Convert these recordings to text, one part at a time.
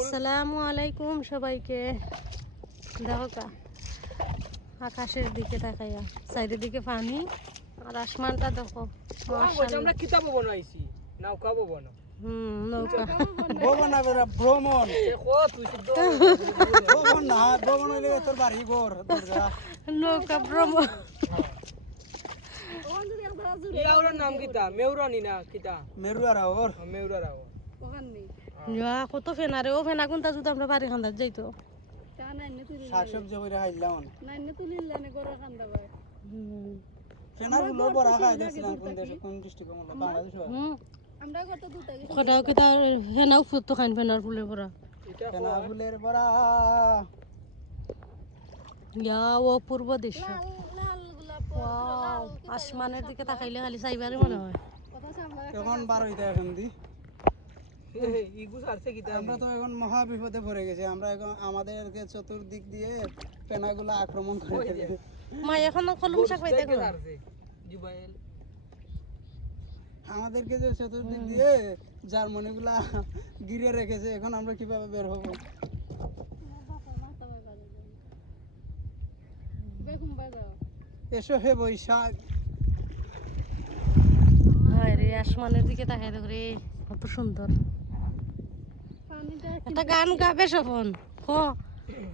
আসসালামু আলাইকুম সবাইকে। দেখো কা আকাশের দিকে তাকাইয়া সাইডের দিকে পানি আর আসমানটা দেখো। আমরা কিতাব বানাইছি নৌকা বানানো হুম নৌকা। ভ্রমণ না ভ্রমণ। দেখো তুই তো ভ্রমণ না ভ্রমণ হইলে তোর বাড়ি ঘর নৌকা ভ্রমণ। ইয়াওর নাম কিতা? মেউরানি না কিতা? মেরু আর ওর মেউরা রাও যা কত ফেনা রে ও ফেনা কোনটা যদি আমরা বাড়ি খান্দার যাইতো শাকসবজি করে খাইলাম হুম। ফেনারগুলো বড়া খাই দিয়েছিলাম কোন দেশে কোন ডিস্ট্রিক্টে মনে বাংলাদেশ। হুম। কটাও কি তার ফেনাও ফুটতো খাইন ফেনার ফুলের পরা এটা ফেনা ফুলের বড়া। ইয়া অপূর্ব দৃশ্য। Wow, আসমানের দিকে তাকাইলে খালি চাইবারই মনে হয়। বার হইতে এখন দি? আমরা তো এখন মহা বিপদে পড়ে গেছি। আমরা এখন আমাদেরকে চতুর্দিক দিয়ে ফেনাগুলো আক্রমণ করে মা এখন কলম শাক পাইতে গেল। আমাদেরকে যে চতুর্দিক দিয়ে জার্মানিগুলা গিরে রেখেছে এখন আমরা কীভাবে বের হব? এসো হে বৈশাখ। হায় রে আসমানের দিকে তাকাই দেখো রে কত সুন্দর। একটা গান গাবে হ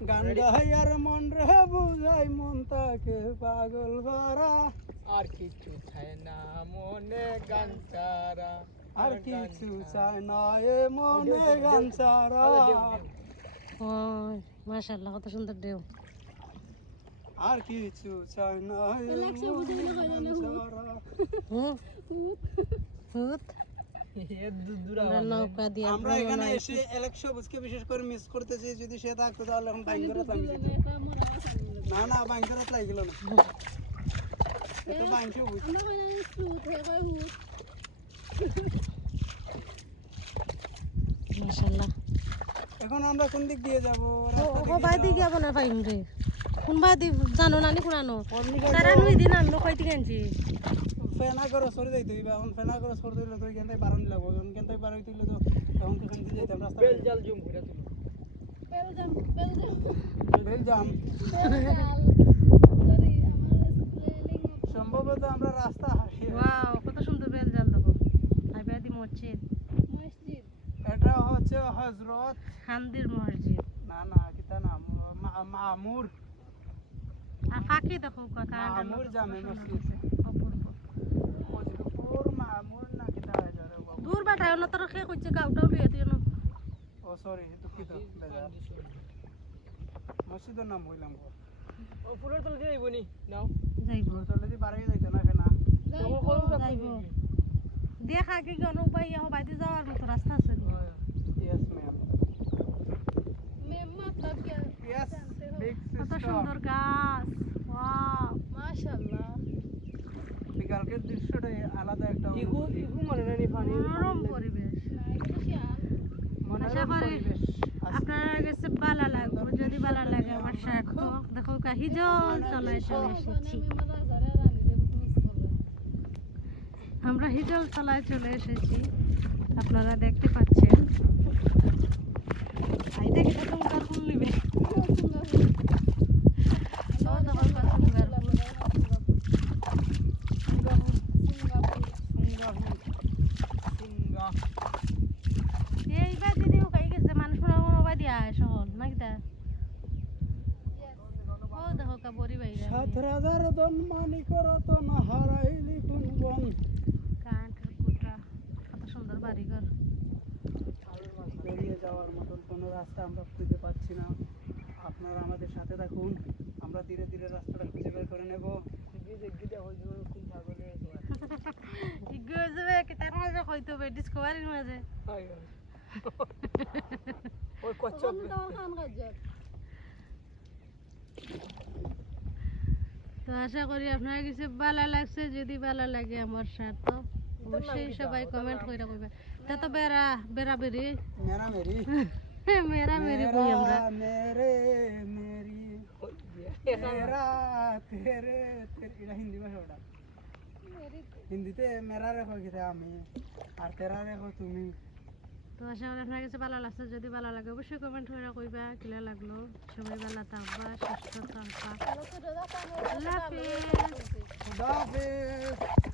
গান গাই আর মন রে বুঝাই মন তাকে পাগল ভরা। আর কিছু চায় না মনে গান সারা আর কিছু চায় না এ মনে গান সারা মাশাল্লাহ কত সুন্দর দেও আর কিছু চায় না এ মনে গান সারা হুম হুত। আমরা নৌকা দিয়ে আমরা এখানে এসে ইলেকশন বুঝকে বিশেষ করে মিস করতেছি যদি সে থাকতো তাহলে এখন বাইঙ্গরত আমি না না বাইঙ্গরত লাগিল না। এটা বাইঙ্গি বুঝ মাশাল্লাহ এখন আমরা কোন দিক দিয়ে যাব? ও বাই দিকে যাব না পাইম রে। কোন বাই জানো নানি কোনানো তারা নুই দিন আনলো কয় দিকে আনছি ফেনা করে সরে যাইতে হইবা এখন ফেনা করে সরে দিলে তো থেকে বারণ লাগবো এখন কেন থেকে বারণ দিলে তো তখন তো দিয়ে যাইতাম রাস্তা বেল জাল জুম করে তুলো। বেল জাম সম্ভবত আমরা রাস্তা হারিয়ে ওয়াও কত সুন্দর বেল জাল দেখো আইবা দি মসজিদ। এটা হচ্ছে হজরত হান্দির মসজিদ। না না কিতা নাম? মা- মামুর আর ফাঁকি দেখো কাকা মামুর জামে মসজিদ অপূর্ব ফজলপুর মামুর না কিতা হয় যারে বাবু দূর বাটায় না তোর খে কইছে গাউটাও লিয়ে দিও না। ও সরি দুঃখিত মসজিদের নাম হইলাম গো। ও ফুলের তলে দিয়ে আইবনি নাও। যাইব। তলে দি বাড়ি যাইতো না কেনা দেখা কি কোন পাই আহ বাইতে যাওয়ার মতো রাস্তা আছে নি? ইয়েস ম্যাম ইয়েস বিগ কত সিস্টার সুন্দর গাছ ওয়াও বিকালকের দৃশ্যটাই আলাদা একটা ইগু অনুভূতি। ইগু মানে নানি পানি মনোরম পরিবেশ। আশা মনোরম করি পরিবেশ। আপনারা কাছে ভালো লাগবে যদি ভালো লাগে আমার সাথে দেখো হিজল তলায় চলে এসেছি। আমরা হিজল তলায় চলে এসেছি। আপনারা দেখতে পাচ্ছেন আই দেখে তো তোমার ফুল নিবে ও দেখো কত সুন্দর ফুল। সিঙ্গা এইবার দিদি উকাই গেছে মানুষ মনে হয় মোবাইল দিয়া আয় সহল নাকি তা ও দেখো কা সাত রাজার দন মানিক রতন হারাইলি কোন বন। কাঠের কুটা কত সুন্দর বাড়িঘর। বেরিয়ে যাওয়ার মতন কোনো রাস্তা আমরা খুঁজে পাচ্ছি না। আপনারা আমাদের সাথে থাকুন আমরা ধীরে ধীরে রাস্তাটা খুঁজে বের করে নেব। গিয়ে গিয়ে হই জন্য খুব ছাগলে ইগো যাবে কি তার মাঝে হইতো বে ডিসকভারির মাঝে হাই ওই কচ্চপ তো আশা করি আপনার কাছে ভালো লাগছে যদি ভালো লাগে আমার সাথে অবশ্যই সবাই কমেন্ট করে কইবে তা? তো বেড়া বেড়া বেরি মেরা মেরি মেরা মেরি কই আমরা? মেরে মেরি মেরা। তেরে হিন্দি ভাষা ওটা। হিন্দিতে মেরা রেখো কিতা আমি? আর তেরা রেখো তুমি? তো আশা করি আপনার কাছে ভালো লাগছে। যদি ভালো লাগে, অবশ্যই কমেন্ট করে কইবা, কিলা লাগল। সবাই ভালো থাকবা, সুস্থ থাকবা। আল্লাহ হাফেজ।